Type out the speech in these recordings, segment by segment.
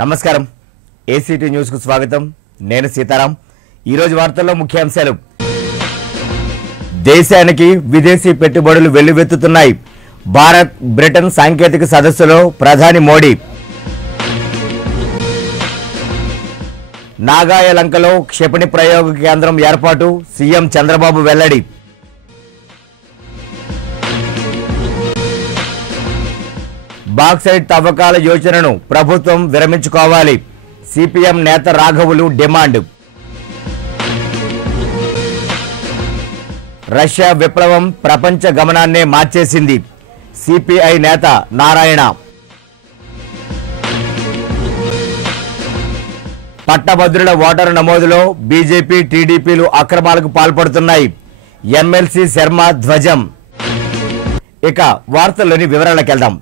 నమస్కారం ACT news కు స్వాగతం నేను సీతారాం ఈ రోజు వార్తల్లో ముఖ్యాంశాలు దేశానికి విదేశీ పెట్టుబడులు వెల్లువెత్తుతున్నాయి భారత్ బ్రిటన్ సాంకేతిక సదస్సులో ప్రధాని మోడీ నాగాయలంకలో క్షిపణి ప్రయోగ కేంద్రం ఏర్పాటు సీఎం చంద్రబాబు వెల్లడి బాక్సైట్ తవ్వకాల యోచనను ప్రభుత్వం విరమించుకోవాలి సిపిఎం నేత రాఘవులు డిమాండ్ రష్యా విప్లవం ప్రపంచ గమనాన్నే మార్చేసింది సిపిఐ నేత నారాయణ పట్టభద్రుల ఓటరు నమోదులో బీజేపీ టీడీపీలు అక్రమాలకు పాల్పడుతున్నాయి ఎమ్మెల్సీ శర్మ ధ్వజం ఇక వార్తల్లోని వివరాలకు వెళ్దాం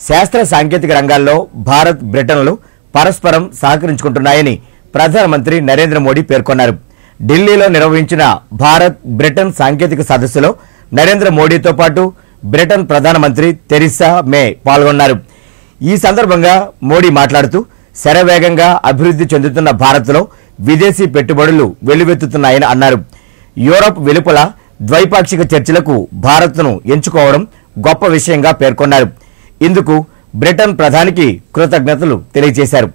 శాస్త్ర సాంకేతిక రంగాల్లో భారత్ బ్రిటన్లు పరస్పరం సహకరించుకుంటున్నాయని ప్రధానమంత్రి నరేంద్ర మోడీ పేర్కొన్నారు ఢిల్లీలో నిర్వహించిన భారత్ బ్రిటన్ సాంకేతిక సదస్సులో నరేంద్ర మోడీతో పాటు బ్రిటన్ ప్రధానమంత్రి థెరిసా మే పాల్గొన్నారు ఈ సందర్భంగా మోడీ మాట్లాడుతూ శరవేగంగా అభివృద్ధి చెందుతున్న భారత్లో విదేశీ పెట్టుబడులు వెల్లువెత్తుతున్నాయని అన్నారు యూరప్ వెలుపల ద్వైపాక్షిక చర్చలకు భారత్ను ఎంచుకోవడం గొప్ప విషయంగా పేర్కొన్నారు ఇందుకు బ్రిటన్ ప్రధానికి కృతజ్ఞతలు తెలియజేశారు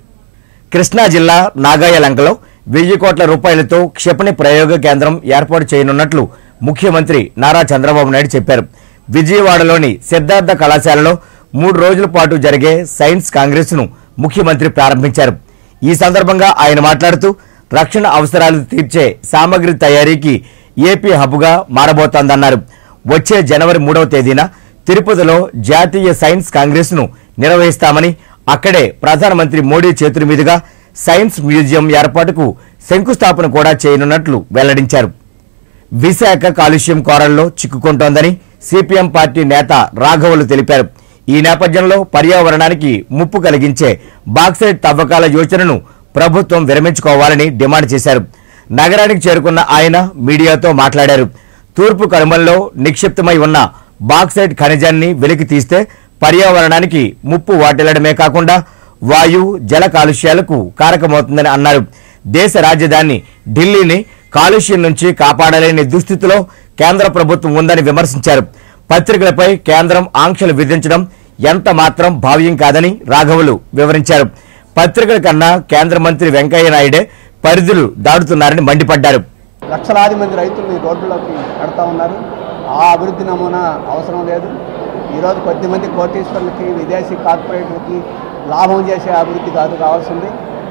కృష్ణా జిల్లా నాగాయలంకలో 1000 కోట్ల రూపాయలతో క్షిపణి ప్రయోగ కేంద్రం ఏర్పాటు చేయనున్నట్లు ముఖ్యమంత్రి నారా చంద్రబాబు నాయుడు చెప్పారు విజయవాడలోని సిద్ధార్థ కళాశాలలో 3 రోజుల పాటు జరిగే సైన్స్ కాంగ్రెస్ ను ముఖ్యమంత్రి ప్రారంభించారు ఈ సందర్భంగా ఆయన మాట్లాడుతూ రక్షణ అవసరాలు తీర్చే సామగ్రి తయారీకి ఏపీ హబ్గా మారబోతోందన్నారు వచ్చే జనవరి 3వ తేదీన తిరుపతిలో జాతీయ సైన్స్ కాంగ్రెస్ ను నిర్వహిస్తామని అక్కడే ప్రధానమంత్రి మోడీ చేతుల మీదుగా సైన్స్ మ్యూజియం ఏర్పాటుకు శంకుస్థాపన కూడా చేయనున్నట్లు వెల్లడించారు విశాఖ కాలుష్యం కోరల్లో చిక్కుకుంటోందని సిపిఎం పార్టీ నేత రాఘవులు తెలిపారు ఈ నేపథ్యంలో పర్యావరణానికి ముప్పు కలిగించే బాక్సైట్ తవ్వకాల యోచనను ప్రభుత్వం విరమించుకోవాలని డిమాండ్ చేశారు నగరానికి చేరుకున్న ఆయన మీడియాతో మాట్లాడారు తూర్పు కనుమల్లో నిక్షిప్తమై ఉన్న బాక్సైట్ ఖనిజాన్ని వెలికి తీస్తే పర్యావరణానికి ముప్పు వాటిల్లడమే కాకుండా వాయు జల కాలుష్యాలకు కారకమవుతుందని అన్నారు దేశ రాజధాని ఢిల్లీని కాలుష్యం నుంచి కాపాడలేని దుస్థితిలో కేంద్ర ప్రభుత్వం ఉందని విమర్శించారు పత్రికలపై కేంద్రం ఆంక్షలు విధించడం ఎంత మాత్రం భావ్యం కాదని రాఘవులు వివరించారు పత్రికల కన్నా కేంద్ర మంత్రి వెంకయ్య నాయుడే పరిధులు దాటుతున్నారని మండిపడ్డారు లక్షలాది మంది రైతులు ఈ రోడ్లలోకి పెడతా ఉన్నారు ఆ అభివృద్ధి నమూనా అవసరం లేదు ఈరోజు కొద్దిమంది కోటీశ్వరులకి విదేశీ కార్పొరేట్లకి లాభం చేసే అభివృద్ధి కాదు కావాల్సింది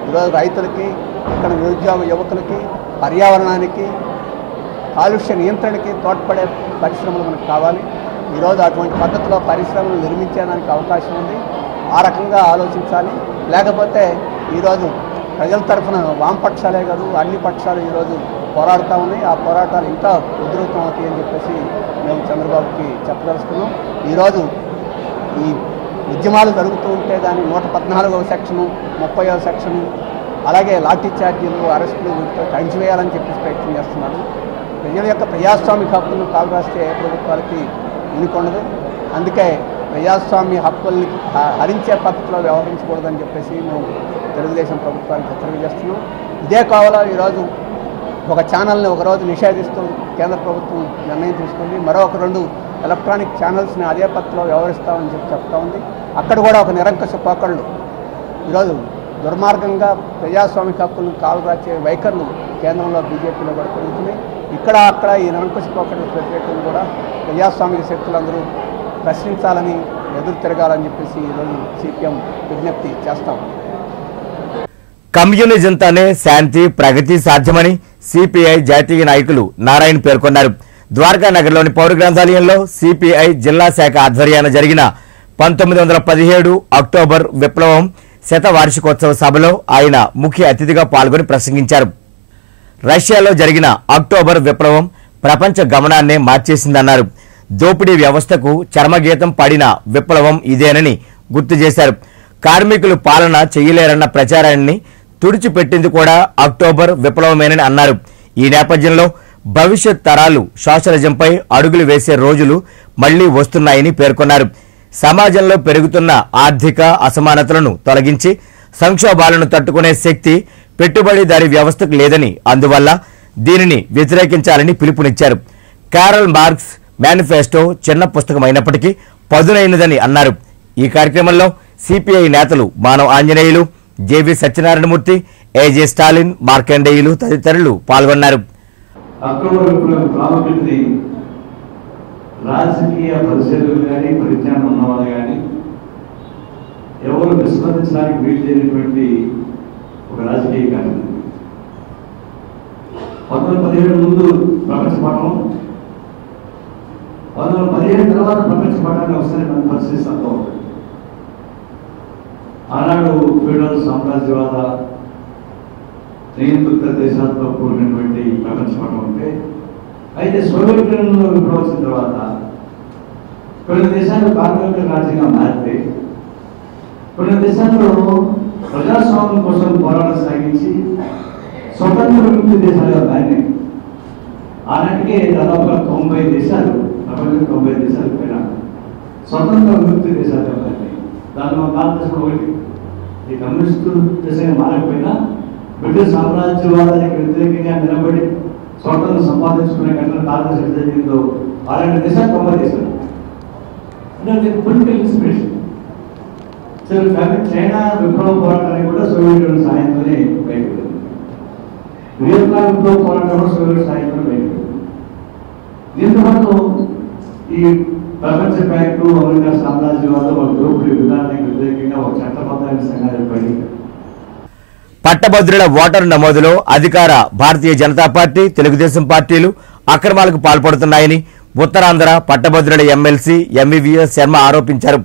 ఈరోజు రైతులకి ఇక్కడ నిరుద్యోగ యువకులకి పర్యావరణానికి కాలుష్య నియంత్రణకి తోడ్పడే పరిశ్రమలు మనకు కావాలి ఈరోజు అటువంటి పద్ధతిలో పరిశ్రమలు నిర్మించడానికి అవకాశం ఉంది ఆ రకంగా ఆలోచించాలి లేకపోతే ఈరోజు ప్రజల తరఫున వామపక్షాలే కాదు అన్ని పక్షాలు ఈరోజు పోరాడుతూ ఉన్నాయి ఆ పోరాటాలు ఇంకా ఉధృతం అవుతాయి అని చెప్పేసి మేము చంద్రబాబుకి చెప్పదలుచుకున్నాం ఈరోజు ఈ ఉద్యమాలు జరుగుతూ ఉంటే దాని 114వ సెక్షను 30వ సెక్షను అలాగే లాఠీ చార్జీలు అరెస్టులు వీటితో అణిచివేయాలని చెప్పేసి ప్రయత్నం చేస్తున్నారు ప్రజల యొక్క ప్రజాస్వామిక హక్కులను కాలు రాస్తే ప్రభుత్వాలకి ఉనికొండదు అందుకే ప్రజాస్వామ్య హక్కుల్ని హరించే పద్ధతిలో వ్యవహరించకూడదని చెప్పేసి మేము తెలుగుదేశం ప్రభుత్వానికి హెచ్చరిక చేస్తున్నాం ఇదే కావాలో ఈరోజు ఒక ఛానల్ని ఒకరోజు నిషేధిస్తూ కేంద్ర ప్రభుత్వం నిర్ణయం తీసుకుంది మరొక 2 ఎలక్ట్రానిక్ ఛానల్స్ని అదే పద్ధతిలో వ్యవహరిస్తామని చెప్తా ఉంది అక్కడ కూడా ఒక నిరంకుశ పోకళ్ళు ఈరోజు దుర్మార్గంగా ప్రజాస్వామిక హక్కులను కాలు రాచే వైఖరులు కేంద్రంలో బీజేపీలో కూడా పెరుగుతున్నాయి ఇక్కడ అక్కడ ఈ నిరంకుశ పోకళ్ళకు వ్యతిరేకంగా కూడా ప్రజాస్వామిక శక్తులందరూ ప్రశ్నించాలని ఎదురు తిరగాలని చెప్పేసి ఈరోజు సిపిఎం విజ్ఞప్తి చేస్తాం కమ్యూనిజంతోనే శాంతి ప్రగతి సాధ్యమని సిపిఐ జాతీయ నాయకులు నారాయణ పేర్కొన్నారు ద్వారకా నగర్లోని పౌర గ్రంథాలయంలో సిపిఐ జిల్లా శాఖ ఆధ్వర్యాన జరిగిన 1917 అక్టోబర్ విప్లవం శతవార్షికోత్సవ సభలో ఆయన ముఖ్య అతిథిగా పాల్గొని ప్రసంగించారు రష్యాలో జరిగిన అక్టోబర్ విప్లవం ప్రపంచ గమనాన్నే మార్చేసిందన్నారు దోపిడీ వ్యవస్థకు చర్మగీతం పాడిన విప్లవం ఇదేనని గుర్తు చేశారు కార్మికులు పాలన చేయలేరన్న ప్రచారాన్ని తుడిచిపెట్టింది కూడా అక్టోబర్ విప్లవమేనని అన్నారు ఈ నేపథ్యంలో భవిష్యత్ తరాలు సోషలిజంపై అడుగులు వేసే రోజులు మళ్లీ వస్తున్నాయని పేర్కొన్నారు సమాజంలో పెరుగుతున్న ఆర్థిక అసమానతలను తొలగించి సంక్షోభాలను తట్టుకునే శక్తి పెట్టుబడిదారీ వ్యవస్థకు లేదని, అందువల్ల దీనిని వ్యతిరేకించాలని పిలుపునిచ్చారు. కారల్ మార్క్స్ మేనిఫెస్టో చిన్న పుస్తకం అయినప్పటికీ పదునైనదని అన్నారు. ఈ కార్యక్రమంలో సిపిఐ నేతలు మానవ ఆంజనేయులు, జేవి సత్యనారాయణమూర్తి, ఏజే స్టాలిన్, మార్కండేయులు తదితరులు పాల్గొన్నారు. అక్టోబర్ ప్రాముఖ్యతని రాజకీయ పరిశీలకులు కానీ పరిజ్ఞానం ఉన్నవాళ్ళు కానీ ఎవరు విస్మరించడానికి వీలు లేనటువంటి ఒక రాజకీయ కార్యక్రమం. 1917 ముందు ప్రపంచ పటం, 1917 తర్వాత ప్రపంచ పటాన్ని ఒకసారి మనం పరిశీలిస్తూ ఉంటుంది. ఆనాడు ఫెడరల్ సామ్రాజ్యవాద నియంత్రిత దేశాలతో కూడినటువంటి ప్రపంచ పటం ఉంటే, అయితే సోవియట్ యూనియన్లో విప్లవం వచ్చిన తర్వాత కొన్ని దేశాలు కార్మిక రాజ్యంగా మారితే, కొన్ని దేశాల్లో ప్రజాస్వామ్యం కోసం పోరాటం సాగించి స్వతంత్ర విముక్తి దేశాలుగా మారినాయి. ఆనాటికే దాదాపుగా 90 దేశాలు, ప్రపంచం 90 దేశాలు పైన స్వతంత్ర విముక్తి దేశాలుగా మారినాయి. దానిలో భారతదేశం ఒకటి. ఈ కమ్యూనిస్టు దేశంగా మారకపోయినా బ్రిటిష్ సామ్రాజ్యవాదానికి వ్యతిరేకంగా నిలబడి స్వతంత్రం సంపాదించుకునే కన్నా భారతదేశం జరిగిందో అలాంటి దేశాలు 90 దేశాలు. అంటే పొలిటికల్ ఇన్స్పిరేషన్. సో చైనా విప్లవ పోరాటానికి కూడా సోవియట్ యూనియన్ సాయంతోనే బయటపడింది. వియత్నాం విప్లవ పోరాటం కూడా సోవియట్ సాయంతో బయటపడింది. దీంతో ఈ ప్రపంచ బ్యాంకు, అమెరికా సామ్రాజ్యవాదం వాళ్ళ దోపిడీ విధానానికి వ్యతిరేకంగా ఒక చట్టబద్ధమైన సంఘాలు పడి పట్టభద్రుల ఓటరు నమోదులో అధికార భారతీయ జనతా పార్టీ, తెలుగుదేశం పార్టీలు అక్రమాలకు పాల్పడుతున్నాయని ఉత్తరాంధ్ర పట్టభద్రుల ఎమ్మెల్సీ ఎంవివిఎస్ శర్మ ఆరోపించారు.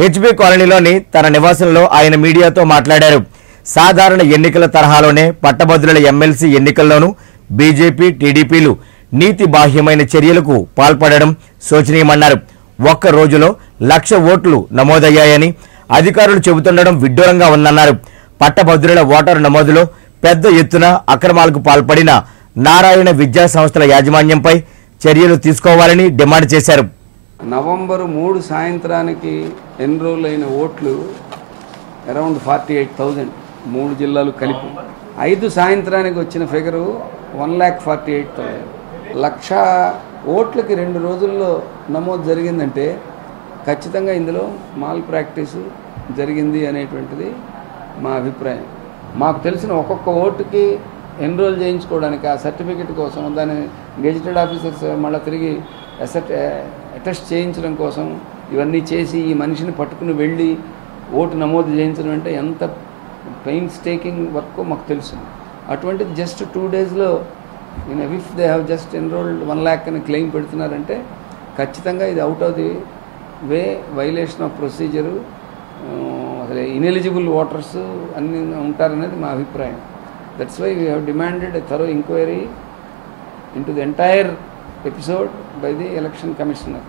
హెచ్బీ కాలనీలోని తన నివాసంలో ఆయన మీడియాతో మాట్లాడారు. సాధారణ ఎన్నికల తరహాలోనే పట్టభద్రుల ఎమ్మెల్సీ ఎన్నికల్లోనూ బీజేపీ, టీడీపీలు నీతి బాహ్యమైన చర్యలకు పాల్పడడం శోచనీయమన్నారు. ఒక్క రోజులో 1,00,000 ఓట్లు నమోదయ్యాయని అధికారులు చెబుతుండడం విడ్డూరంగా ఉందన్నారు. పట్టభద్రుల ఓటరు నమోదులో పెద్ద ఎత్తున అక్రమాలకు పాల్పడిన నారాయణ విద్యా సంస్థల యాజమాన్యంపై చర్యలు తీసుకోవాలని డిమాండ్ చేశారు. నవంబర్ 3 సాయంత్రానికి ఎన్రోల్ అయిన ఓట్లు అరౌండ్ 48,000, 3 జిల్లాలు కలిపి. 5 సాయంత్రానికి వచ్చిన ఫిగరు 1,48,000. 1,00,000 ఓట్లకి 2 రోజుల్లో నమోదు జరిగిందంటే ఖచ్చితంగా ఇందులో మాల్ ప్రాక్టీసు జరిగింది అనేటువంటిది మా అభిప్రాయం. మాకు తెలిసిన ఒక్కొక్క ఓటుకి ఎన్రోల్ చేయించుకోవడానికి, ఆ సర్టిఫికెట్ కోసం దాన్ని గెజిటెడ్ ఆఫీసర్స్ మళ్ళీ తిరిగి అటెస్ట్ చేయించడం కోసం ఇవన్నీ చేసి ఈ మనిషిని పట్టుకుని వెళ్ళి ఓటు నమోదు చేయించడం అంటే ఎంత పెయిన్ స్టేకింగ్ వర్క్ మాకు తెలుసు. అటువంటిది జస్ట్ 2 డేస్లో if they have just enrolled 1,00,000 అని క్లెయిమ్ పెడుతున్నారంటే ఖచ్చితంగా ఇది out of the way, violation of procedure, అసలు ఇనెలిజిబుల్ ఓటర్స్ అన్ని ఉంటారనేది మా అభిప్రాయం. That's why we have demanded a thorough enquiry into the entire episode by the election commissioner.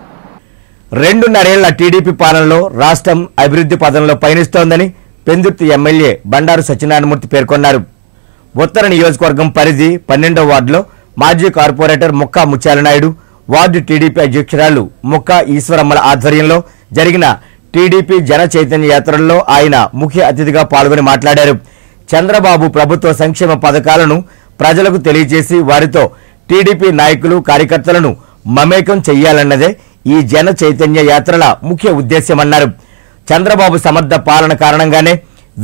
2.5 ఏళ్ల టీడీపీ పాలనలో రాష్ట్రం అభివృద్ధి పథంలో పయనిస్తోందని పెందుర్తి ఎమ్మెల్యే బండారు సత్యనారాయణమూర్తి పేర్కొన్నారు. ఉత్తర నియోజకవర్గం పరిధి 12వ వార్డులో మాజీ corporator Mukka Muthyalanaidu, ward TDP అధ్యక్షురాలు ముక్కా ఈశ్వరమ్మల ఆధ్వర్యంలో జరిగిన టీడీపీ జన చైతన్య యాత్రల్లో ఆయన ముఖ్య అతిథిగా పాల్గొని మాట్లాడారు. చంద్రబాబు ప్రభుత్వ సంక్షేమ పథకాలను ప్రజలకు తెలియజేసి వారితో టీడీపీ నాయకులు, కార్యకర్తలను మమేకం చెయ్యాలన్నదే ఈ జన చైతన్య యాత్రల ముఖ్య ఉద్దేశ్యమన్నారు. చంద్రబాబు సమర్థ పాలన కారణంగానే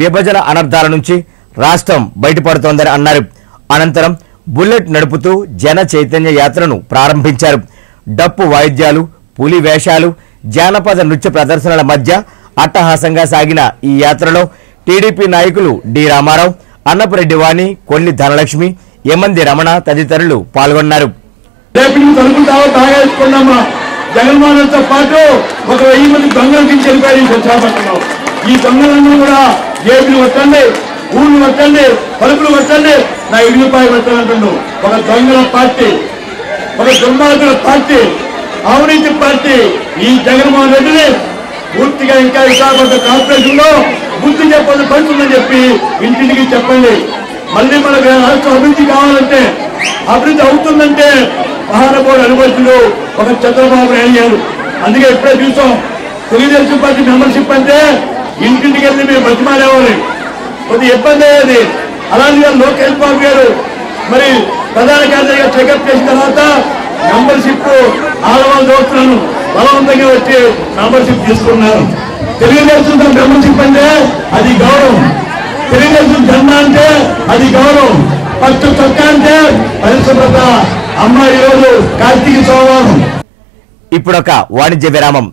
విభజన అనర్థాల నుంచి రాష్ట్రం బయటపడుతోందని అన్నారు. అనంతరం బుల్లెట్ నడుపుతూ జన చైతన్య యాత్రను ప్రారంభించారు. డప్పు వాయిద్యాలు, పులి వేషాలు, జానపద నృత్య ప్రదర్శనల మధ్య అట్టహాసంగా సాగిన ఈ యాత్రలో టీడీపీ నాయకులు డి రామారావు, అన్నపరెడ్డి వాణి, కొల్లి ధనలక్ష్మి, ఎమంది రమణ తదితరులు పాల్గొన్నారు. జగన్మోహన్తో పాటు 1,000 మంది దొంగలు తీసుకెళ్ళిపోయి చేపడుతున్నాం. ఈ దొంగలన్నీ కూడా జేబులు కొట్టండి, ఊళ్ళు కొట్టండి, పలుపులు కొట్టండి, నా ఇల్లుపాయ కొట్టాలంటున్నాను. ఒక దొంగల పార్టీ, ఒక దుర్మార్గుల పార్టీ, అవినీతి పార్టీ ఈ జగన్మోహన్ రెడ్డిని పూర్తిగా ఇంకా విశాఖపట్నం కార్పొరేషన్ లో బుద్ధి చెప్పాల్సిన పడుతుందని చెప్పి ఇంటింటికి చెప్పండి. మళ్ళీ మనకు రాష్ట్రం అభివృద్ధి కావాలంటే, అభివృద్ధి అవుతుందంటే మహానుభావుడు అనుభవించుడు ఒక చంద్రబాబు అయ్యారు. అందుకే ఇప్పుడే చూసాం, తెలుగుదేశం పార్టీ మెంబర్షిప్ అంటే ఇంటింటికి వెళ్ళి మేము బతిమాలేవాలి. కొద్దిగా ఇబ్బంది అయ్యేది. అలాంటిగా లోకేష్ బాబు గారు మరి ప్రధాన కార్యదర్శిగా చెకప్ చేసిన తర్వాత మెంబర్షిప్ ఆడవాళ్ళ దోస్తులను బలవంతంగా వచ్చి మెంబర్షిప్ తీసుకున్నారు. తెలుగుదేశం మెంబర్షిప్ అంటే అది గౌరవం, తెలుగుదేశం జెండా అంటే అది గౌరవం, ఫస్ట్ చొక్కా అంటే పరిశుభ్రత. అమ్మాయి రోజు కార్తీక సోమవారం. ఇప్పుడొక వాణిజ్య విరామం.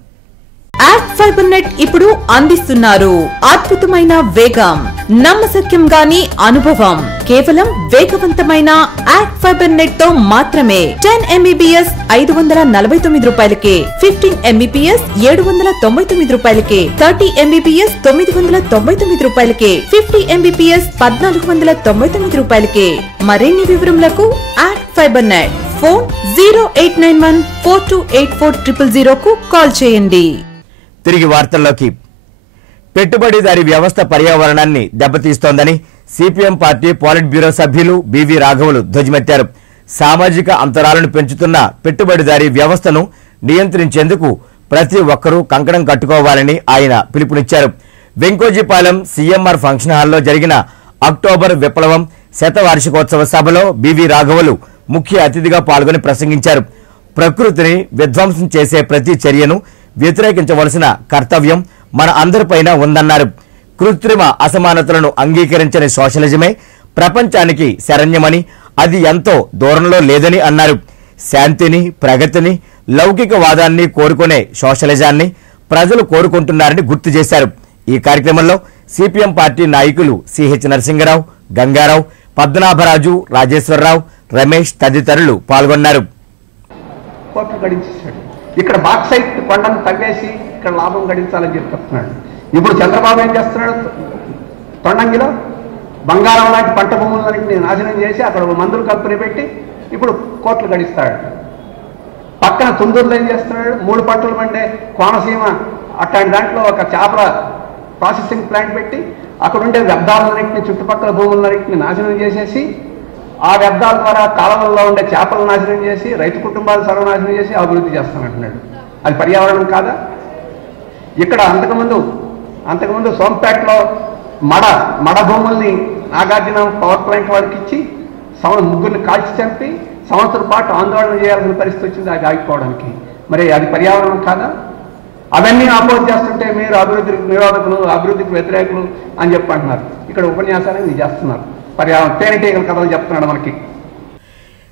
యాక్ట్ ఫైబర్ నెట్ ఇప్పుడు అందిస్తున్నారు అద్భుతమైన వేగం, నమ్మశక్యం గాని అనుభవం. కేవలం వేగవంతమైన యాక్ట్ ఫైబర్ నెట్ తో మాత్రమే 10 MBPS 549 రూపాయలకే, 15 MBPS 799 రూపాయలకే, 30 MBPS 999 రూపాయలకే, 50 MBPS 1499 రూపాయలకే. మరిన్ని వివరములకు యాక్ట్ ఫైబర్ నెట్ ఫోన్ 0891428400 కు కాల్ చేయండి. తిరిగి వార్తల్లోకి. పెట్టుబడిదారీ వ్యవస్థ పర్యావరణాన్ని దెబ్బతీస్తోందని సిపిఎం పార్టీ పోలిట్ బ్యూరో సభ్యులు బివి రాఘవులు ధ్వజమెత్తారు. సామాజిక అంతరాలను పెంచుతున్న పెట్టుబడిదారీ వ్యవస్థను నియంత్రించేందుకు ప్రతి ఒక్కరూ కంకణం కట్టుకోవాలని ఆయన పిలుపునిచ్చారు. వెంకోజీపాలెం సిఎంఆర్ ఫంక్షన్ హాల్లో జరిగిన అక్టోబర్ విప్లవం శతవార్షికోత్సవ సభలో బివి రాఘవులు ముఖ్య అతిథిగా పాల్గొని ప్రసంగించారు. ప్రకృతిని విధ్వంసం చేసే ప్రతి చర్యను వ్యతిరేకించవలసిన కర్తవ్యం మన అందరిపైన ఉందన్నారు. కృత్రిమ అసమానతలను అంగీకరించని సోషలిజమే ప్రపంచానికి శరణ్యమని, అది ఎంతో దూరంలో లేదని అన్నారు. శాంతిని, ప్రగతిని, లౌకికవాదాన్ని కోరుకునే సోషలిజాన్ని ప్రజలు కోరుకుంటున్నారని గుర్తు చేశారు. ఈ కార్యక్రమంలో సిపిఎం పార్టీ నాయకులు సిహెచ్ నరసింగరావు, గంగారావు, పద్మనాభరాజు, రాజేశ్వరరావు, రమేష్ తదితరులు పాల్గొన్నారు. ఇక్కడ బాక్సైట్ కొండను తవ్వేసి ఇక్కడ లాభం గడించాలని చెప్తున్నాడు. ఇప్పుడు చంద్రబాబు ఏం చేస్తున్నాడు? తొండంగిలో బంగారం లాంటి పంట భూములన్నింటినీ నాశనం చేసి అక్కడ మందులు కంపెనీ పెట్టి ఇప్పుడు కోట్లు గడిస్తాడు. పక్కన తుందూరులో ఏం చేస్తున్నాడు? 3 పంటలు పండే కోనసీమ అట్లాంటి దాంట్లో ఒక చేపల ప్రాసెసింగ్ ప్లాంట్ పెట్టి అక్కడ ఉండే వ్యర్థాలన్నింటినీ, చుట్టుపక్కల భూములన్నింటినీ నాశనం చేసేసి ఆ వ్యర్థాల ద్వారా కాలువల్లో ఉండే చేపలను నాశనం చేసి రైతు కుటుంబాలు సర్వనాశనం చేసి అభివృద్ధి చేస్తానంటున్నాడు. అది పర్యావరణం కాదా? ఇక్కడ అంతకుముందు సోంపేటలో మడ భూముల్ని నాగార్జున పవర్ ప్లాంట్ వాడికి ఇచ్చి ముగ్గురిని కాల్చి చంపి సంవత్సరం పాటు ఆందోళన చేయాల్సిన పరిస్థితి వచ్చింది అది ఆగిపోవడానికి. మరి అది పర్యావరణం కాదా? అవన్నీ అపోజ్ చేస్తుంటే మీరు అభివృద్ధి నిరోధకులు, అభివృద్ధికి వ్యతిరేకులు అని చెప్పంటున్నారు. ఇక్కడ ఉపన్యాసాన్ని మీరు చేస్తున్నారు. పర్యావరణ తేనెటీగల కథలు చెప్తున్నాడు మనకి.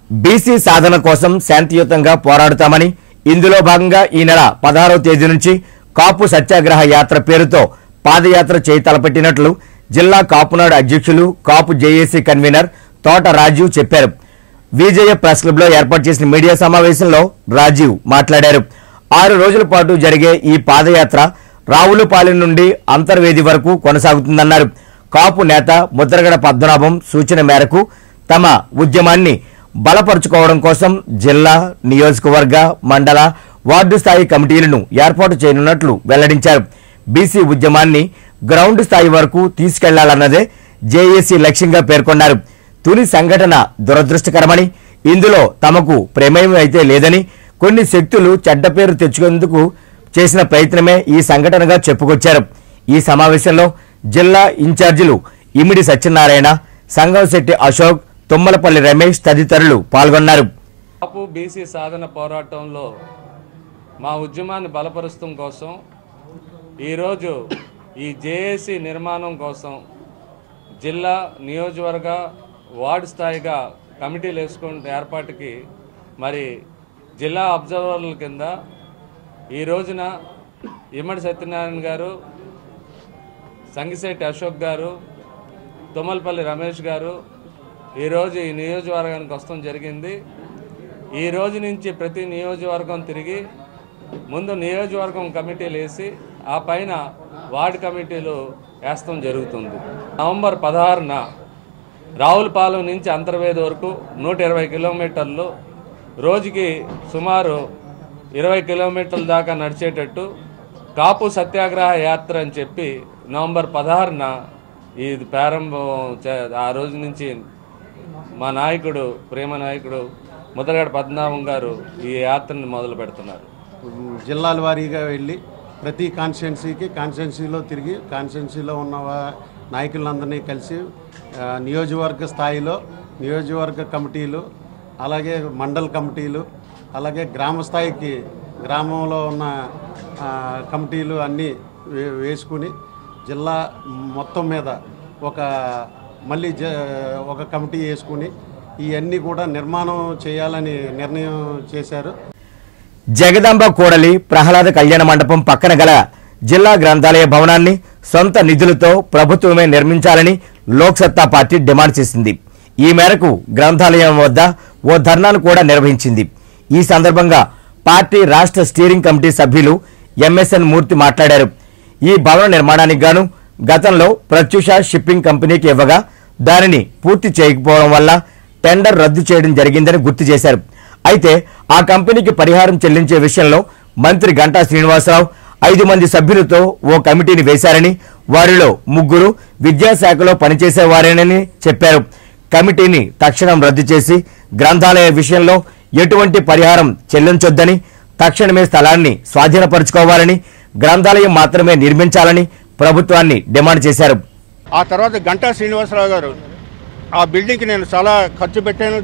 బీసీ సాధన కోసం శాంతియుతంగా పోరాడుతామని, ఇందులో భాగంగా ఈ నెల 16వ తేదీ నుంచి కాపు సత్యాగ్రహ యాత్ర పేరుతో పాదయాత్ర చేయి తలపెట్టినట్లు జిల్లా కాపునాడు అధ్యక్షులు, కాపు జేఏసీ కన్వీనర్ తోట రాజీవ్ చెప్పారు. విజయ ప్రెస్ క్లబ్ లో ఏర్పాటు చేసిన మీడియా సమావేశంలో రాజీవ్ మాట్లాడారు. 6 రోజుల పాటు జరిగే ఈ పాదయాత్ర రావులపాలెం నుండి అంతర్వేది వరకు కొనసాగుతుందన్నారు. కాపు నేత ముద్రగడ పద్మనాభం సూచన మేరకు తమ ఉద్యమాన్ని బలపరుచుకోవడం కోసం జిల్లా, నియోజకవర్గ, మండల, వార్డు స్థాయి కమిటీలను ఏర్పాటు చేయనున్నట్లు వెల్లడించారు. బీసీ ఉద్యమాన్ని గ్రౌండ్ స్థాయి వరకు తీసుకెళ్లాలన్నదే జేఏసీ లక్ష్యంగా పేర్కొన్నారు. తుని సంఘటన దురదృష్టకరమని, ఇందులో తమకు ప్రమేయం అయితే లేదని, కొన్ని శక్తులు చెడ్డ పేరు తెచ్చుకునేందుకు చేసిన ప్రయత్నమే ఈ సంఘటనగా చెప్పుకొచ్చారు. ఈ సమావేశంలో జిల్లా ఇన్ఛార్జీలు ఇమిడి సత్యనారాయణ, సంగంశెట్టి అశోక్, తుమ్మలపల్లి రమేష్ తదితరులు పాల్గొన్నారు. కాపు బీసీ సాధన పోరాటంలో మా ఉద్యమాన్ని బలపరుచడం కోసం ఈరోజు ఈ జేఏసీ నిర్మాణం కోసం జిల్లా, నియోజకవర్గ, వార్డు స్థాయిగా కమిటీలు వేసుకునే ఏర్పాటుకి మరి జిల్లా అబ్జర్వర్ల కింద ఈ రోజున ఇమ్మడి సత్యనారాయణ గారు, సంగిశెట్టి అశోక్ గారు, తుమ్మలపల్లి రమేష్ గారు ఈరోజు ఈ నియోజకవర్గానికి వస్తడం జరిగింది. ఈ రోజు నుంచి ప్రతి నియోజకవర్గం తిరిగి ముందు నియోజకవర్గం కమిటీలు వేసి ఆ పైన వార్డు కమిటీలు వేస్తాం జరుగుతుంది. నవంబర్ 16న రావులపాలెం నుంచి అంతర్వేది వరకు 120 కిలోమీటర్లు, రోజుకి సుమారు 20 కిలోమీటర్ల దాకా నడిచేటట్టు కాపు సత్యాగ్రహ యాత్ర అని చెప్పి నవంబర్ 16న ఇది ప్రారంభం. ఆ రోజు నుంచి మా నాయకుడు, ప్రేమ నాయకుడు ముద్రగడ పద్మనాభం గారు ఈ యాత్రని మొదలు పెడుతున్నారు. జిల్లాల వారీగా వెళ్ళి ప్రతి కాన్స్టిట్యున్సీలో తిరిగి కాన్స్టిట్యున్సీలో ఉన్న నాయకులందరినీ కలిసి నియోజకవర్గ స్థాయిలో నియోజకవర్గ కమిటీలు, అలాగే మండల కమిటీలు, అలాగే గ్రామ స్థాయికి గ్రామంలో ఉన్న కమిటీలు అన్నీ వేసుకుని జిల్లా మొత్తం మీద మళ్ళీ ఒక కమిటీ వేసుకుని ఇవన్నీ కూడా నిర్మాణం చేయాలని నిర్ణయం చేశారు. జగదాంబ కూడలి ప్రహ్లాద కళ్యాణ మండపం పక్కన గల జిల్లా గ్రంథాలయ భవనాన్ని సొంత నిధులతో ప్రభుత్వమే నిర్మించాలని లోక్సత్తా పార్టీ డిమాండ్ చేసింది. ఈ మేరకు గ్రంథాలయం వద్ద ఓ ధర్నాను కూడా నిర్వహించింది. ఈ సందర్భంగా పార్టీ రాష్ట్ర స్టీరింగ్ కమిటీ సభ్యులు ఎంఎస్ఎన్ మూర్తి మాట్లాడారు. ఈ భవన నిర్మాణానికి గాను గతంలో ప్రత్యూష షిప్పింగ్ కంపెనీకి ఇవ్వగా దానిని పూర్తి చేయకపోవడం వల్ల టెండర్ రద్దు చేయడం జరిగిందని గుర్తు చేశారు. అయితే ఆ కంపెనీకి పరిహారం చెల్లించే విషయంలో మంత్రి గంటా శ్రీనివాసరావు 5 మంది సభ్యులతో ఓ కమిటీని వేశారని, వారిలో 3 విద్యాశాఖలో పనిచేసేవారేనని చెప్పారు. కమిటీని తక్షణం రద్దు చేసి గ్రంథాలయ విషయంలో ఎటువంటి పరిహారం చెల్లించొద్దని, తక్షణమే స్థలాన్ని స్వాధీనపరచుకోవాలని, గ్రంథాలయం మాత్రమే నిర్మించాలని ప్రభుత్వాన్ని డిమాండ్ చేశారు. ఆ తర్వాత గంటా శ్రీనివాసరావు గారు ఆ బిల్డింగ్కి నేను చాలా ఖర్చు పెట్టాను,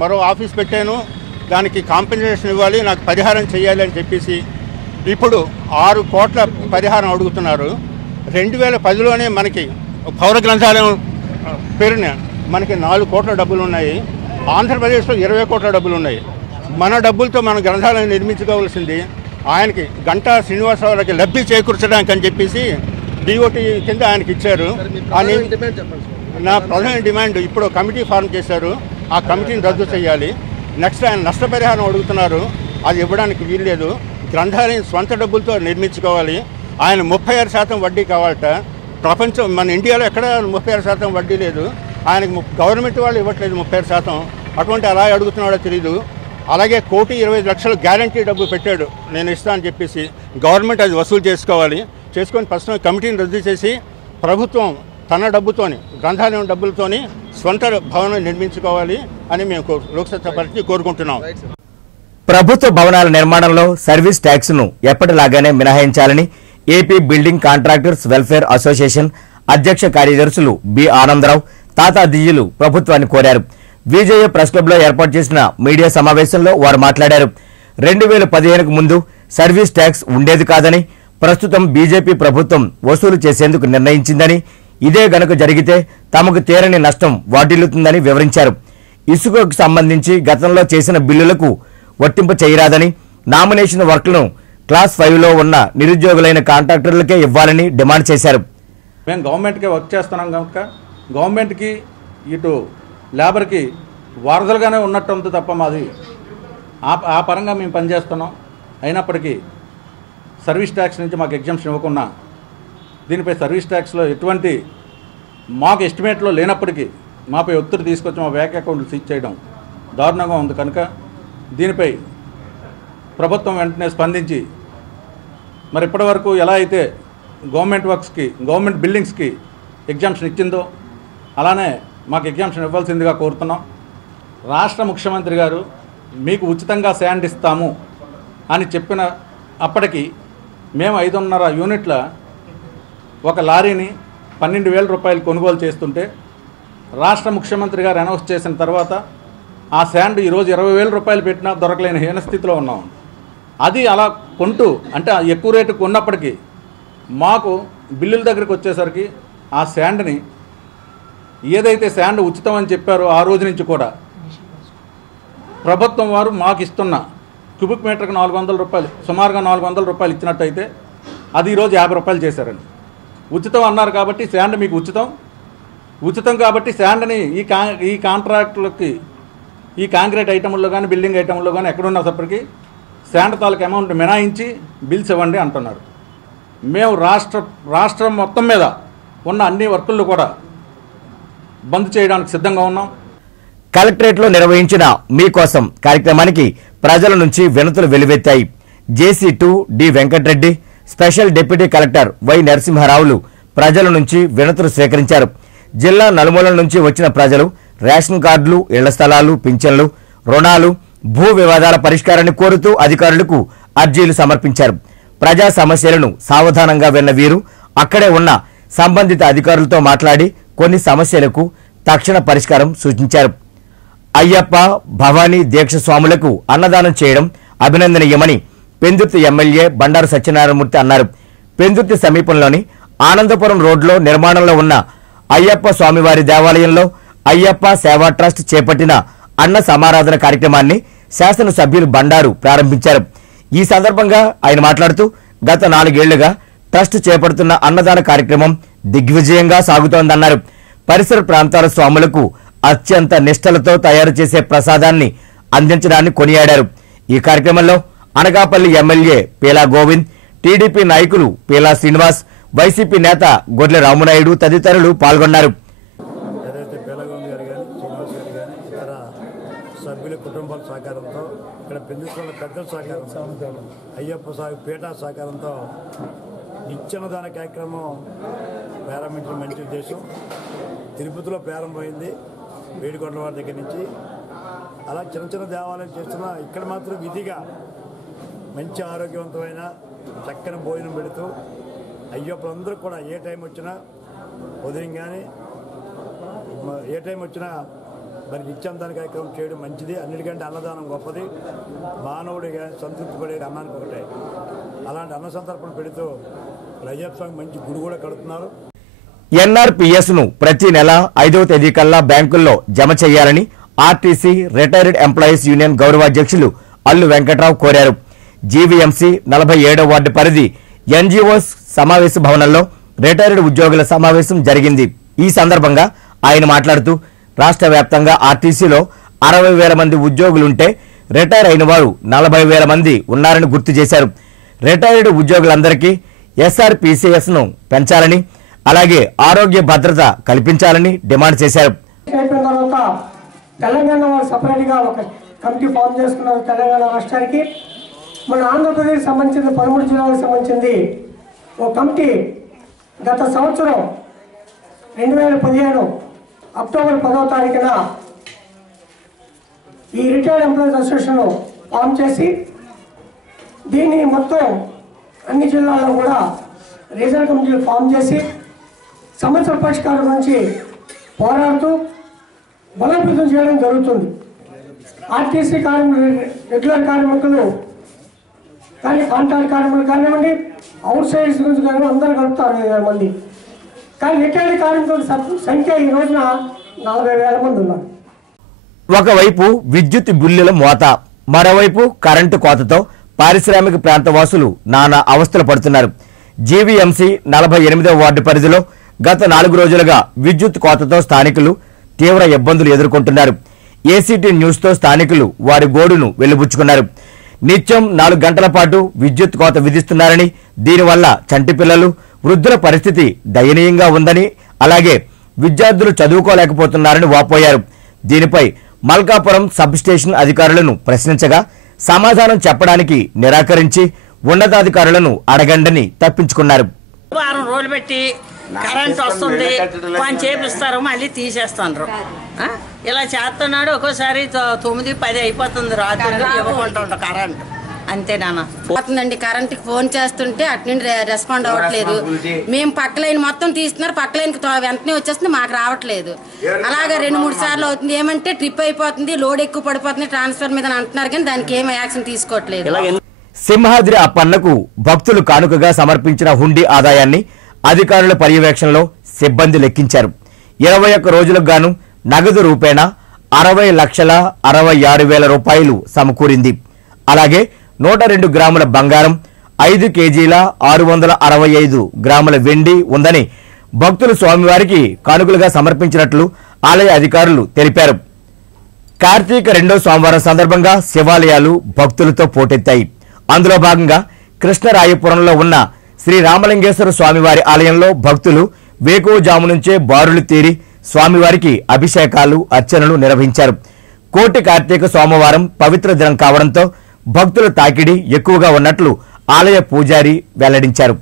మరో ఆఫీస్ పెట్టాను, దానికి కాంపెన్సేషన్ ఇవ్వాలి, నాకు పరిహారం చేయాలి అని చెప్పేసి ఇప్పుడు 6 కోట్ల పరిహారం అడుగుతున్నారు. 2010లోనే మనకి పౌర గ్రంథాలయం పేరున మనకి 4 కోట్ల డబ్బులు ఉన్నాయి. ఆంధ్రప్రదేశ్లో 20 కోట్ల డబ్బులు ఉన్నాయి. మన డబ్బులతో మన గ్రంథాలయం నిర్మించుకోవాల్సింది ఆయనకి గంటా శ్రీనివాసరావుకి లబ్ధి చేకూర్చడానికి అని చెప్పేసి డిఓటి కింద ఆయనకి ఇచ్చారు. నా ప్రధాన డిమాండ్ ఇప్పుడు కమిటీ ఫార్మ్ చేశారు, ఆ కమిటీని రద్దు చేయాలి. నెక్స్ట్ ఆయన నష్టపరిహారం అడుగుతున్నారు, అది ఇవ్వడానికి వీల్లేదు. గ్రంథాలయం స్వంత డబ్బులతో నిర్మించుకోవాలి. ఆయన 36% వడ్డీ కావాలట. ప్రపంచం మన ఇండియాలో ఎక్కడ 36% వడ్డీ లేదు. ఆయనకు గవర్నమెంట్ వాళ్ళు ఇవ్వట్లేదు 30%. అటువంటి అలా అడుగుతున్నాడో తెలీదు. అలాగే 1,20,00,000 గ్యారంటీ డబ్బు పెట్టాడు, నేను ఇస్తా అని చెప్పేసి. గవర్నమెంట్ అది వసూలు చేసుకొని ప్రస్తుతం కమిటీని రద్దు చేసి ప్రభుత్వం తన డబ్బుతోని గ్రంథాలయం డబ్బులతోని స్వంత భవనం నిర్మించుకోవాలి అని మేము లోక్సత్తా పార్టీ కోరుకుంటున్నాం. ప్రభుత్వ భవనాల నిర్మాణంలో సర్వీస్ ట్యాక్స్ ను ఎప్పటిలాగానే మినహాయించాలని AP building contractors welfare association అధ్యక్ష కార్యదర్శులు బి ఆనందరావు, తాతా దియ్యులు ప్రభుత్వాన్ని కోరారు. విజయ ప్రెస్ క్లబ్ లో ఏర్పాటు చేసిన మీడియా సమావేశంలో వారు మాట్లాడారు. 2015కు ముందు సర్వీస్ ట్యాక్స్ ఉండేది కాదని, ప్రస్తుతం బీజేపీ ప్రభుత్వం వసూలు చేసేందుకు నిర్ణయించిందని, ఇదే గనుక జరిగితే తమకు తీరని నష్టం వాటిల్లుతుందని వివరించారు. ఇసుకకు సంబంధించి గతంలో చేసిన బిల్లులకు వర్తింప చేయరాదని, నామినేషన్ వర్క్లను క్లాస్ 5లో ఉన్న నిరుద్యోగులైన కాంట్రాక్టర్లకే ఇవ్వాలని డిమాండ్ చేశారు. మేము గవర్నమెంట్కే వర్క్ చేస్తున్నాం కనుక గవర్నమెంట్కి ఇటు లేబర్కి వారధులుగానే ఉన్నట్టు ఉంది తప్ప మాది ఆ పరంగా మేము పనిచేస్తున్నాం. అయినప్పటికీ సర్వీస్ ట్యాక్స్ నుంచి మాకు ఎగ్జామ్షన్ ఇవ్వకుండా దీనిపై సర్వీస్ ట్యాక్స్లో ఎటువంటి మాకు ఎస్టిమేట్లో లేనప్పటికీ మాపై ఒత్తిడి తీసుకొచ్చి మా బ్యాంక్ అకౌంట్లు సీజ్ చేయడం దారుణంగా ఉంది. కనుక దీనిపై ప్రభుత్వం వెంటనే స్పందించి మరి ఇప్పటివరకు ఎలా అయితే గవర్నమెంట్ వర్క్స్కి గవర్నమెంట్ బిల్డింగ్స్కి ఎగ్జామ్షన్ ఇచ్చిందో అలానే మాకు ఎగ్జామ్షన్ ఇవ్వాల్సిందిగా కోరుతున్నాం. రాష్ట్ర ముఖ్యమంత్రి గారు మీకు ఉచితంగా శాండ్ ఇస్తాము అని చెప్పిన అప్పటికి మేము 5.5 యూనిట్ల ఒక లారీని 12,000 రూపాయలు కొనుగోలు చేస్తుంటే రాష్ట్ర ముఖ్యమంత్రి గారు అనౌన్స్ చేసిన తర్వాత ఆ శాండ్ ఈరోజు 20,000 రూపాయలు పెట్టినా దొరకలేని హీన స్థితిలో ఉన్నాం. అది అలా కొంటూ అంటే ఎక్కువ రేటు కొన్నప్పటికీ మాకు బిల్లుల దగ్గరికి వచ్చేసరికి ఆ శాండ్ని ఏదైతే శాండ్ ఉచితం అని చెప్పారో ఆ రోజు నుంచి కూడా ప్రభుత్వం వారు మాకు ఇస్తున్న క్యూబిక్ మీటర్కి 400 రూపాయలు, సుమారుగా 400 రూపాయలు ఇచ్చినట్టయితే అది ఈరోజు 50 రూపాయలు చేశారండి. ఉచితం అన్నారు కాబట్టి శాండ్ మీకు ఉచితం కాబట్టి శాండ్ని ఈ కాంట్రాక్టులకి ఈ కాంక్రీట్ ఐటమ్లో కానీ బిల్డింగ్ ఐటమ్లో కానీ ఎక్కడున్నప్పటికీ శాండ్ తాలూకు అమౌంట్ మినాయించి బిల్స్ ఇవ్వండి అంటున్నారు. మేము రాష్ట్రం మొత్తం మీద ఉన్న అన్ని వర్కులను కూడా బంద్ చేయడానికి సిద్ధంగా ఉన్నాం. కలెక్టరేట్లో నిర్వహించిన మీకోసం కార్యక్రమానికి ప్రజల నుంచి వినతులు వెలువెత్తాయి. JC two D Venkatareddy, special deputy collector Y నరసింహారావులు ప్రజల నుంచి వినతులు స్వీకరించారు. జిల్లా నలుమూలల నుంచి వచ్చిన ప్రజలు రేషన్ కార్డులు, ఇళ్ల స్థలాలు, పింఛన్లు, రుణాలు, భూ వివాదాల పరిష్కారాన్ని కోరుతూ అధికారులకు అర్జీలు సమర్పించారు. ప్రజా సమస్యలను సావధానంగా విన్న వీరు అక్కడే ఉన్న సంబంధిత అధికారులతో మాట్లాడి కొన్ని సమస్యలకు తక్షణ పరిష్కారం సూచించారు. అయ్యప్ప భవానీ దీక్ష స్వాములకు అన్నదానం చేయడం అభినందనీయమని పెందుర్తి ఎమ్మెల్యే బండారు సత్యనారాయణమూర్తి అన్నారు. పెందుర్తి సమీపంలోని ఆనందపురం రోడ్లో నిర్మాణంలో ఉన్న అయ్యప్ప స్వామివారి దేవాలయంలో అయ్యప్ప సేవా ట్రస్ట్ చేపట్టిన అన్న సమారాధన కార్యక్రమాన్ని శాసనసభ్యులు బండారు ప్రారంభించారు. ఈ సందర్భంగా ఆయన మాట్లాడుతూ గత 4 ఏళ్లుగా ట్రస్ట్ చేపడుతున్న అన్నదాన కార్యక్రమం దిగ్విజయంగా సాగుతోందన్నారు. పరిసర ప్రాంతాల స్వాములకు అత్యంత నిష్ఠలతో తయారు చేసే ప్రసాదాన్ని అందించడాన్ని కొనియాడారు. ఈ కార్యక్రమంలో అనకాపల్లి ఎమ్మెల్యే పీలా గోవింద్, టీడీపీ నాయకులు పీలా శ్రీనివాస్, వైసీపీ నేత గొర్లె రామునాయుడు తదితరులు పాల్గొన్నారు. ఏదైతే పీలగోవింద్ గారు కానీ శ్రీనివాస్ గారు కానీ ఇతర సభ్యుల కుటుంబాల సహకారంతో ఇక్కడ పెందుతున్న పెద్దల సహకారంతో అయ్యప్ప పీఠా సహకారంతో నిత్యన్నదాన కార్యక్రమం ప్రారంభించిన మంచి ఉద్దేశం. తిరుపతిలో ప్రారంభమైంది వేడికొండల వారి దగ్గర నుంచి. అలా చిన్న చిన్న దేవాలయం చేస్తున్నా ఇక్కడ మాత్రం విధిగా మంచి ఆరోగ్యవంతమైన చక్కని భోజనం పెడుతూ అయ్యప్పలందరూ కూడా ఏ టైం వచ్చినా ఉదయం కానీ ఏ టైం వచ్చినా మరి నిత్యాన్నదాన కార్యక్రమం చేయడం మంచిది. అన్నిటికంటే అన్నదానం గొప్పది. మానవుడిగా సంతృప్తి పడేది అన్నానికి ఒకటే. అలాంటి అన్న సంతర్పణ పెడుతూ అయ్యప్ప స్వామి మంచి గుడి కూడా కడుతున్నారు. ఎన్ఆర్పీఎస్ ను ప్రతి నెల 5వ తేదీ కల్లా బ్యాంకుల్లో జమ చేయాలని ఆర్టీసీ రిటైర్డ్ ఎంప్లాయీస్ యూనియన్ గౌరవాధ్యక్షులు అల్లు వెంకట్రావు కోరారు. జీవీఎంసీ 47వ వార్డు పరిధి ఎన్జీఓస్ సమావేశ భవనంలో రిటైర్డ్ ఉద్యోగుల సమావేశం జరిగింది. ఈ సందర్భంగా ఆయన మాట్లాడుతూ రాష్ట్ర వ్యాప్తంగా ఆర్టీసీలో 60,000 మంది ఉద్యోగులుంటే రిటైర్ అయిన వారు 40,000 మంది ఉన్నారని గుర్తు చేశారు. రిటైర్డ్ ఉద్యోగులందరికీ ఎస్ఆర్పీసీఎస్ ను పెంచాలని, అలాగే ఆరోగ్య భద్రత కల్పించాలని డిమాండ్ చేశారు. తెలంగాణ వాళ్ళు సపరేట్గా ఒక కమిటీ ఫామ్ చేసుకున్నారు. తెలంగాణ రాష్ట్రానికి మన ఆంధ్రప్రదేశ్ సంబంధించిన 13 జిల్లాలకు సంబంధించింది ఒక కమిటీ గత సంవత్సరం 2015 అక్టోబర్ 10వ తారీఖున ఈ రిటైర్డ్ ఎంప్లాయీస్ అసోసియేషన్ ఫామ్ చేసి దీన్ని మొత్తం అన్ని జిల్లాల్లో కూడా రీజనల్ కమిటీలు ఫామ్ చేసి సమస్యల పరిష్కారం గురించి పోరాడుతూ బలోపేతం చేయడం జరుగుతుంది. ఆర్టీసీ కార్మికులు, రెగ్యులర్ కార్మికులు కానీ కాంట్రాక్ట్ కార్మికులు కానివ్వండి, అవుట్ సైడ్స్ గురించి కానీ అందరూ కలుపుతారు 20,000 మంది. కానీ రిటైర్డ్ కార్మికుల సంఖ్య ఈ రోజున 40,000 మంది ఉన్నారు. ఒకవైపు విద్యుత్ బిల్లుల మోత, మరోవైపు కరెంటు కోతతో పారిశ్రామిక ప్రాంత వాసులు నానా అవస్థలు పడుతున్నారు. జీవీఎంసీ 48వ వార్డు పరిధిలో గత 4 రోజులుగా విద్యుత్ కోతతో స్థానికులు తీవ్ర ఇబ్బందులు ఎదుర్కొంటున్నారు. ఏసీటీ న్యూస్ తో స్థానికులు వారి గోడును వెలుబుచ్చుకున్నారు. నిత్యం 4 గంటల పాటు విద్యుత్ కోత విధిస్తున్నారని, దీనివల్ల చంటి పిల్లలు, వృద్ధుల పరిస్థితి దయనీయంగా ఉందని, అలాగే విద్యార్థులు చదువుకోలేకపోతున్నారని వాపోయారు. దీనిపై మల్కాపురం సబ్ స్టేషన్ అధికారులను ప్రశ్నించగా సమాధానం చెప్పడానికి నిరాకరించి ఉన్నతాధికారులను అడగండని తప్పించుకున్నారు. వారం రోజులు పెట్టి కరెంట్ వస్తుంది, కొంచెం చేపిస్తారు, మళ్ళీ తీసేస్తారు. ఇలా చేస్తున్నాడు. ఒక్కోసారి 9-10 అయిపోతుంది రాత్రి ఇవ్వకుంటుంట కరెంట్. అంతేనా పోతుందండి. కరెంట్కి ఫోన్ చేస్తుంటే అటు నుండి రెస్పాండ్ అవ్వట్లేదు. మేము పక్క లైన్ మొత్తం తీస్తున్నారు, పక్క లైన్కి వెంటనే వచ్చేస్తుంది, మాకు రావట్లేదు. అలాగే 2-3 సార్లు అవుతుంది. ఏమంటే ట్రిప్ అయిపోతుంది, లోడ్ ఎక్కువ పడిపోతుంది ట్రాన్స్ఫర్ మీద అంటున్నారు, కానీ దానికి ఏం యాక్షన్ తీసుకోవట్లేదు. సింహాద్రి అప్పన్నకు భక్తులు కానుకగా సమర్పించిన హుండీ ఆదాయాన్ని అధికారుల పర్యవేక్షణలో సిబ్బంది లెక్కించారు. 21 రోజులకు గాను నగదు రూపేణా 60,66,000 రూపాయలు సమకూరింది. అలాగే 102 గ్రాముల బంగారం, 5 కేజీల 665 గ్రాముల వెండి ఉందని భక్తులు స్వామివారికి కానుకలుగా సమర్పించినట్లు ఆలయ అధికారులు తెలిపారు. కార్తీక 2వ సోమవారం సందర్భంగా శివాలయాలు భక్తులతో పోటెత్తాయి. అందులో భాగంగా కృష్ణరాయపురంలో ఉన్న శ్రీ రామలింగేశ్వర స్వామివారి ఆలయంలో భక్తులు వేకువజాము నుంచే బారులు తీరి స్వామివారికి అభిషేకాలు, అర్చనలు నిర్వహించారు. కోటి కార్తీక సోమవారం పవిత్ర దినం కావడంతో భక్తుల తాకిడి ఎక్కువగా ఉన్నట్లు ఆలయ పూజారి వెల్లడించారు.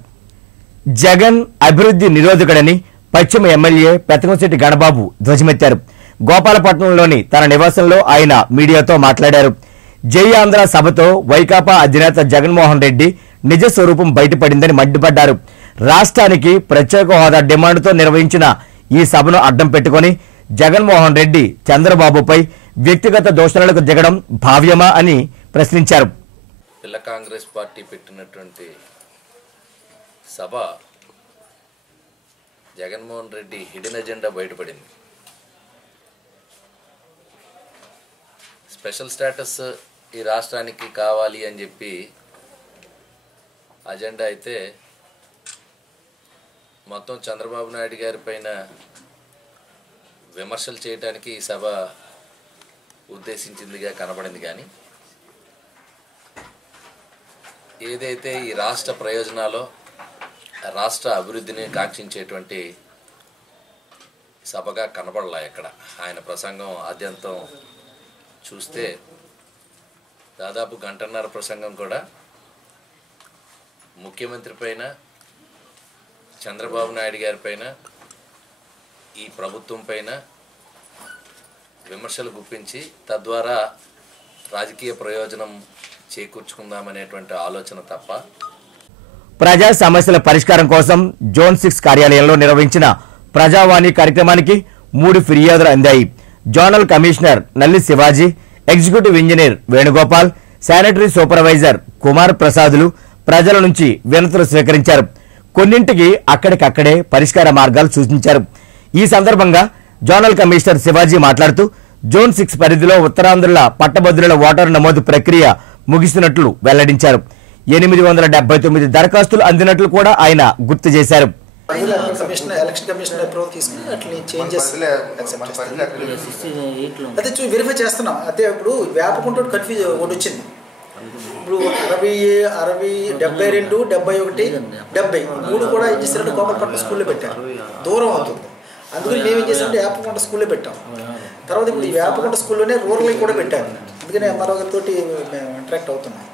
జగన్ అభివృద్ధి నిరోధకుడని పశ్చిమ ఎమ్మెల్యే పెతకంశెట్టి గణబాబు ధ్వజమెత్తారు. గోపాలపట్నంలోని తన నివాసంలో ఆయన మీడియాతో మాట్లాడారు. జై ఆంధ్ర సభతో వైకాపా అధినేత జగన్మోహన్ రెడ్డి నిజ స్వరూపం బయటపడిందని మండిపడ్డారు. రాష్ట్రానికి ప్రత్యేక హోదా డిమాండ్తో నిర్వహించిన ఈ సభను అడ్డం పెట్టుకుని జగన్మోహన్ రెడ్డి చంద్రబాబుపై వ్యక్తిగత దోషణలకు దిగడం భావ్యమా అని ప్రశ్నించారు. పిల్ల కాంగ్రెస్ పార్టీ పెట్టినటువంటి సభ జగన్మోహన్ రెడ్డి హిడెన్ ఎజెండా బయటపడింది. స్పెషల్ స్టేటస్ ఈ రాష్ట్రానికి కావాలి అని చెప్పి అజెండా అయితే మొత్తం చంద్రబాబు నాయుడు గారి పైన విమర్శలు చేయడానికి ఈ సభ ఉద్దేశించిందిగా కనబడింది. కానీ ఏదైతే ఈ రాష్ట్ర ప్రయోజనాలో రాష్ట్ర అభివృద్ధిని కాంక్షించేటువంటి సభగా కనబడలా. ఎక్కడ ఆయన ప్రసంగం ఆద్యంతం చూస్తే దాదాపు గంటన్నర ప్రసంగం కూడా ముఖ్యమంత్రి పైన, చంద్రబాబు నాయుడు గారి పైన, ఈ ప్రభుత్వం పైన విమర్శలు గుప్పించి తద్వారా రాజకీయ ప్రయోజనం చేకూర్చుకుందామనేటువంటి ఆలోచన తప్ప ప్రజా సమస్యల పరిష్కారం కోసం జోన్ 6 కార్యాలయంలో నిర్వహించిన ప్రజావాణి కార్యక్రమానికి 3 ఫిర్యాదులు అందాయి. Zonal commissioner Nalli Shivaji, executive engineer Venugopal, sanitary supervisor Kumar ప్రసాదులు ప్రజల నుంచి వినతులు స్వీకరించారు. కొన్నింటికి అక్కడికక్కడే పరిష్కార మార్గాలు సూచించారు. ఈ సందర్భంగా జోనల్ కమిషనర్ శివాజీ మాట్లాడుతూ జోన్ 6 పరిధిలో ఉత్తరాంధ్రుల పట్టభద్రుల ఓటరు నమోదు ప్రక్రియ ముగిస్తున్నట్లు వెల్లడించారు. 879 దరఖాస్తులు అందినట్లు కూడా ఆయన గుర్తు చేశారు. ఎలక్షన్ కమిషనర్ అప్రూవల్ తీసుకుని అట్లా చేంజెస్ అదే వెరిఫై చేస్తున్నాం. అదే ఇప్పుడు వేపకుంటూ కన్ఫ్యూజ్ ఒకటి వచ్చింది. ఇప్పుడు 60, 72, 71, 70 3 కూడా ఏం చేశారంటే కోమలపట్నం స్కూల్లో పెట్టారు. దూరం అవుతుంది. అందుకని మేము ఏం చేసామంటే వేపకుంట స్కూల్లో పెట్టాం. తర్వాత ఇప్పుడు ఈ వేపకుంట స్కూల్లోనే రూరల్ కూడా పెట్టారు. అందుకని మరొకరితో మేము ఇంటరాక్ట్ అవుతున్నాం.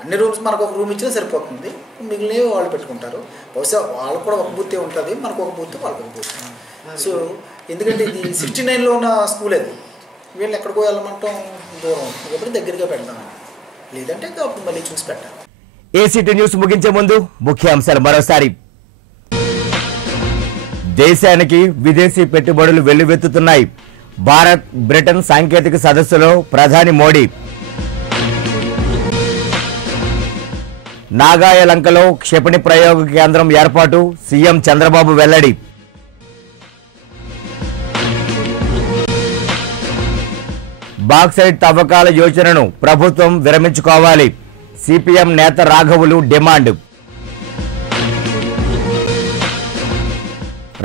అన్ని రూమ్స్ మనకు ఒక రూమ్ ఇచ్చినా సరిపోతుంది, మిగిలినవి వాళ్ళు పెట్టుకుంటారు. బహుశా వాళ్ళకు కూడా ఒక బూతే ఉంటుంది, మనకు ఒక బూత్, వాళ్ళకి ఒక బూత్. సో ఎందుకంటే ఇది 69లో ఉన్న స్కూల్ అది, వీళ్ళు ఎక్కడికో వెళ్ళమంటాం దూరం ఉంటుంది కాబట్టి దగ్గరగా పెడతాం, లేదంటే అప్పుడు మళ్ళీ చూసి పెట్టాలి. ఏసీటీ న్యూస్ ముగించే ముందు ముఖ్యాంశాలు మరోసారి. దేశానికి విదేశీ పెట్టుబడులు వెల్లువెత్తుతున్నాయి. భారత్ బ్రిటన్ సాంకేతిక సదస్సులో ప్రధాని మోడీ. నాగాయలంకలో క్షిపణి ప్రయోగ కేంద్రం ఏర్పాటు, సీఎం చంద్రబాబు వెల్లడి. బాక్సైట్ తవ్వకాల యోచనను ప్రభుత్వం విరమించుకోవాలి, సిపిఎం నేత రాఘవులు డిమాండ్.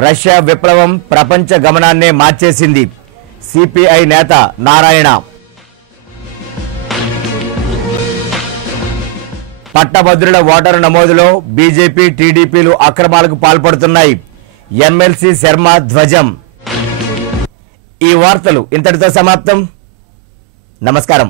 రష్యా విప్లవం ప్రపంచ గమనాన్నే మార్చేసింది, సిపిఐ నేత నారాయణ. పట్టభద్రుల ఓటరు నమోదులో బీజేపీ టీడీపీలు అక్రమాలకు పాల్పడుతున్నాయి, ఎమ్మెల్సీ శర్మ ధ్వజం. ఈ వార్తలు ఇంతటితో సమాప్తం. నమస్కారం.